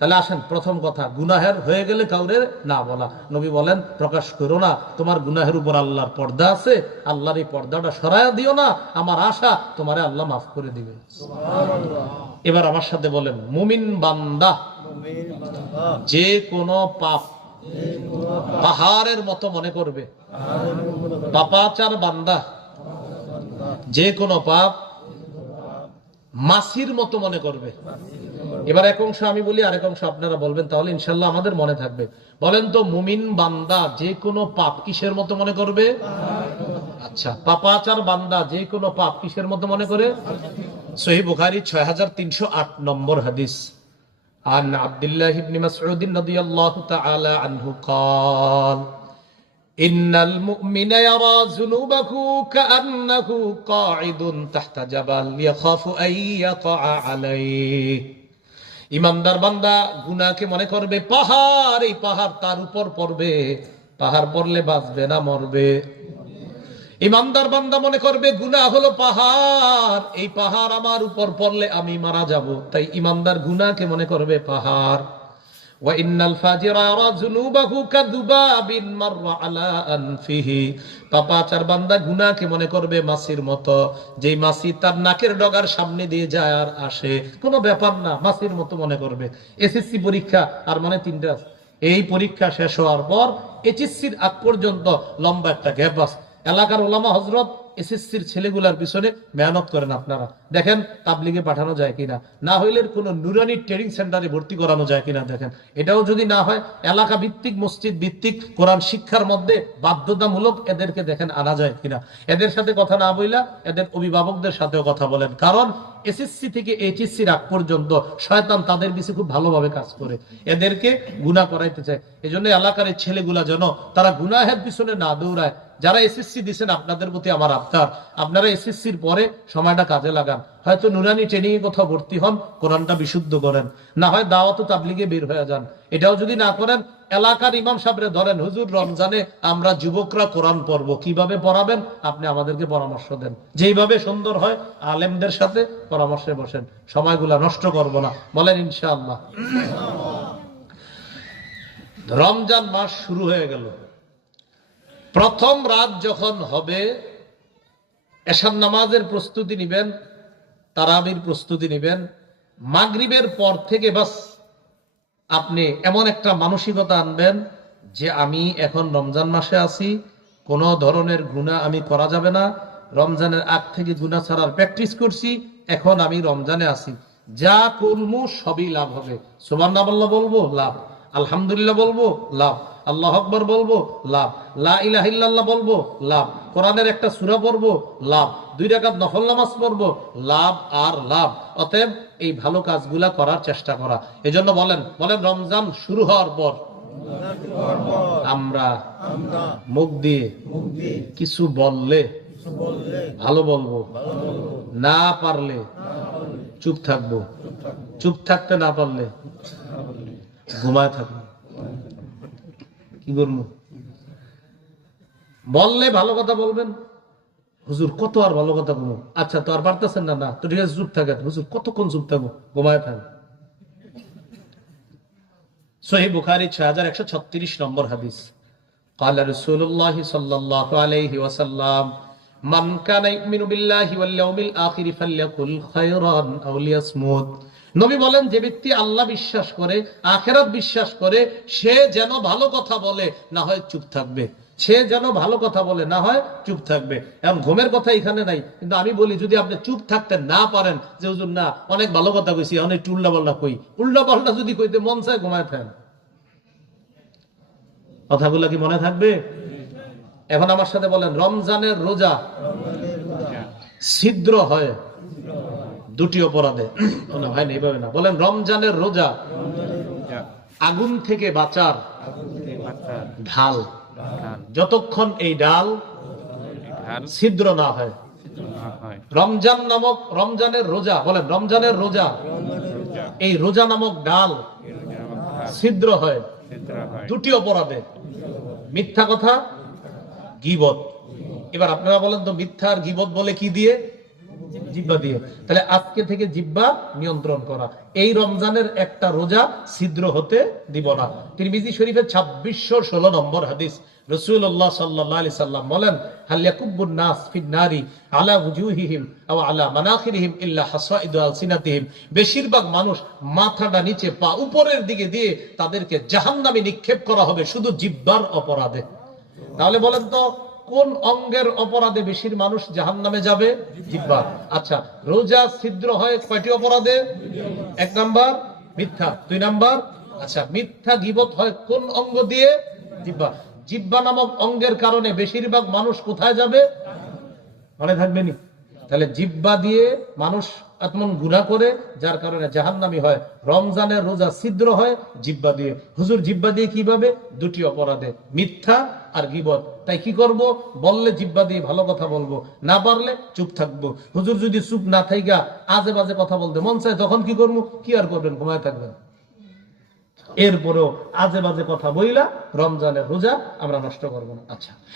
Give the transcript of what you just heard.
তাহলে আসেন, প্রথম কথা, গুনাহের হয়ে গেলে কাউরে না বলা। নবী বলেন প্রকাশ করো না, তোমার গুনাহের উপর আল্লাহর পর্দা আছে, আল্লাহর এই পর্দাটা সরায়া দিও না, আমার আশা তোমারে আল্লাহ মাফ করে দিবে। এবার আমার সাথে বলেন, মুমিন বান্দা যে কোনো পাপ পাহাড়ের মতো মনে করবে। পাপাচার বান্দা যে কোনো পাপ মাছির মতো মনে করবে। এবার এক অংশ আমি বলি, আরেক অংশ আপনারা বলবেন, তাহলে ইনশাল্লাহ আমাদের মনে থাকবে। বলেন তো, মুমিন বান্দা যে কোনো পাপ কিসের মতো মনে করবে? আচ্ছা, পাপাচার বান্দা যে কোনো পাপ কিসের মতো মনে করে? সহিহ বুখারী 6308 নম্বর হাদিস। عن عبد الله بن مسعود رضي الله تعالى عنه قال إن المؤمن يرى ذنوبه كأنه قاعد تحت جبل يخاف أن يقع عليه। ইমানদার বান্দা গুনাহকে মনে করবে পাহাড়, এই পাহাড় তার উপর পড়বে, পাহাড় পড়লে বাঁচবে না মরবে। ইমানদার বান্দা মনে করবে গুনাহ হলো পাহাড়, এই পাহাড় আমার উপর পড়লে আমি মারা যাব, তাই ইমানদার গুনাহকে মনে করবে পাহাড়। ওয়া ইন্নাল ফাজিরা ইয়ারা যুনুবাহু কাযুবাবিন মাররা আলা আনফিহি। পাপাচার বান্দা গুনাহকে মনে করবে মাছির মতো, যেই মাছি তার নাকের ডগার সামনে দিয়ে যায় আর আসে, কোনো ব্যাপার না, মাছির মতো মনে করবে। এসএসসি পরীক্ষা আর মানে 3টা, এই পরীক্ষা শেষ হওয়ার পর এইচএসসির আগ পর্যন্ত লম্বা একটা গ্যাপ আছে। এলাকার ওলামা হযরত এসএসসির ছেলেগুলার পিছনে মেহনত করেন। আপনারা দেখেন তাবলিগে পাঠানো যায় কিনা, না হইলে কোন নুরানি ট্রেনিং সেন্টারে ভর্তি করানো যায় কিনা দেখেন। এটাও যদি না হয়, এলাকা ভিত্তিক মসজিদ ভিত্তিক কোরআন শিক্ষার মধ্যে বাধ্যতামূলক এদেরকে দেখেন আনা যায় কিনা। এদের সাথে কথা না বইলা এদের অভিভাবকদের সাথেও কথা বলেন, কারণ এসএসসি থেকে এইচএসসির আগ পর্যন্ত শয়তান তাদের পিছে খুব ভালোভাবে কাজ করে, এদেরকে গুনাহ করাইতে চায়। এজন্য এলাকার এই ছেলেগুলা যেন তারা গুনাহের পিছনে না দৌড়ায়। যারা এসএসসি দিচ্ছেন, আপনাদের প্রতি আমার আবদার, আপনারা এসএসসির পরে সময়টা কাজে লাগান। হয়তো নুরানি ট্রেনিং এ কোথাও ভর্তি হন, কোরআনটা বিশুদ্ধ করেন, না হয় দাওয়াত ও তাবলিগে বের হয়ে যান। এটাও যদি না করেন, এলাকার ইমাম সাহেবরে ধরেন, হুজুর রমজানে আমরা যুবকরা কোরআন পড়বো, কিভাবে পড়াবেন আপনি আমাদেরকে পরামর্শ দেন, যেইভাবে সুন্দর হয় আলেমদের সাথে পরামর্শে বসেন, সময়গুলা নষ্ট করব না, বলেন ইনশাআল্লাহ। রমজান মাস শুরু হয়ে গেল। প্রথম রাত যখন হবে, এশার নামাজের প্রস্তুতি নিবেন, তারাবির প্রস্তুতি নিবেন। মাগরিবের পর থেকে বাস আপনি এমন একটা মানসিকতা আনবেন যে আমি এখন রমজান মাসে আছি, কোনো ধরনের গুনাহ আমি করা যাবে না। রমজানের আগ থেকে গুনাহ ছাড়ার প্র্যাকটিস করছি, এখন আমি রমজানে আছি, যা করবো সবই লাভ হবে। সুবহানাল্লাহ বলবো, লাভ। আলহামদুলিল্লাহ বলবো, লাভ। আল্লাহু আকবার বলবো, লাভ। লা ইলাহা ইল্লাল্লাহ বলবো, লাভ। কোরআনের একটা সূরা পড়বো, লাভ। 2 রাকাত নফল নামাজ পড়বো, লাভ আর লাভ। অতএব এই ভালো কাজগুলা করার চেষ্টা করা। এজন্য বলেন রমজান শুরু হওয়ার পর আমরা মুখ দিয়ে কিছু বললে ভালো বলবো, না পারলে চুপ থাকবো, চুপ থাকতে না পারলে ঘুমায় থাকবো। কি করবো? বললে ভালো কথা বলবেন, হুজুর কত আর ভালো কথা বলবো, আচ্ছা তো আর পারতেছেন না, না তো ঠিক আছে চুপ থাকেন, হুজুর কতক্ষণ চুপ থাকবো, ঘুমায় থাকবো। সহিহ বুখারী 6136 নম্বর হাদিস। قال رسول الله صلى الله عليه وسلم من كان يؤمن بالله واليوم الآخر فليقل خيرا أو ليصمت। নবী বলেন, যে ব্যক্তি আল্লাহ বিশ্বাস করে, আখিরাত বিশ্বাস করে, সে যেন ভালো কথা বলে, না হয় চুপ থাকবে। সে যেন ভালো কথা বলে, না হয় চুপ থাকবে। এখন ঘুমের কথা এখানে নাই, কিন্তু আমি বলি যদি আপনি চুপ থাকতে না পারেন, যে হুজুর না অনেক ভালো কথা কইছি, অনেক উল্টা পাল্টা কই, উল্টা পাল্টা যদি কইতে মন চায় ঘুমায় থাকেন, কথাগুলো কি মনে থাকবে? এখন আমার সাথে বলেন, রমজানের রোজা ছিদ্র হয় 2টি অপরাধে। ভাই না, এইভাবে না, বলেন রমজানের রোজা আগুন থেকে বাঁচার ঢাল, যতক্ষণ এই ডাল ছিদ্র না হয়। রমজান নামক রমজানের রোজা, বলেন রমজানের রোজা, এই রোজা নামক ডাল ছিদ্র হয় 2টি অপরাধে, মিথ্যা কথা, গীবত। এবার আপনারা বলেন তো, মিথ্যা আর গীবত বলে কি দিয়ে? জিহ্বা দিয়ে। তাহলে আজকে থেকে জিহ্বা নিয়ন্ত্রণ করা। এই রমজানের একটা রোজা ছিদ্র হতে দিব না। তিরমিজি শরীফের 2616 নম্বর হাদিস, রাসূলুল্লাহ সাল্লাল্লাহু আলাইহি সাল্লাম বলেন, হাল ইয়াকুব্বুন নাস ফিন নারি আলা ওয়ুজুহিহিম আও আলা মানাখিরিহিম ইল্লা হাসাইদু আলসিনাতিহিম। বেশিরভাগ মানুষ মাথাটা নিচে পা উপরের দিকে দিয়ে তাদেরকে জাহান্নামে নিক্ষেপ করা হবে শুধু জিহ্বার অপরাধে। তাহলে বলেন তো কোন অঙ্গের অপরাধে বেশির মানুষ জাহান্নামে যাবে? জিহ্বা। আচ্ছা, রোজা ছিদ্র হয় কয়টি অপরাধে? 1 নাম্বার মিথ্যা, 2 নাম্বার আচ্ছা মিথ্যা গীবত হয় কোন অঙ্গ দিয়ে? জিহ্বা। জিহ্বা নামক অঙ্গের কারণে বেশিরভাগ মানুষ কোথায় যাবে? মনে থাকবে নি? তাহলে জিহ্বা দিয়ে মানুষ এমন গুনাহ করে যার কারণে জাহান্নামী হয়। রমজানের রোজা ছিদ্র হয় জিহ্বা দিয়ে। হুজুর জিহ্বা দিয়ে কিভাবে? 2টি অপরাধে, মিথ্যা আর গীবত। তাই কি করব? বললে জিহ্বা দিয়ে ভালো কথা বলবো, না পারলে চুপ থাকবো। হুজুর যদি চুপ না থাইকা আজে বাজে কথা বলতে মন চায় তখন কি করবো? কি আর করবেন? ঘুমায় থাকবেন। এরপরেও আজে বাজে কথা বইলা রমজানের রোজা আমরা নষ্ট করবো না। আচ্ছা।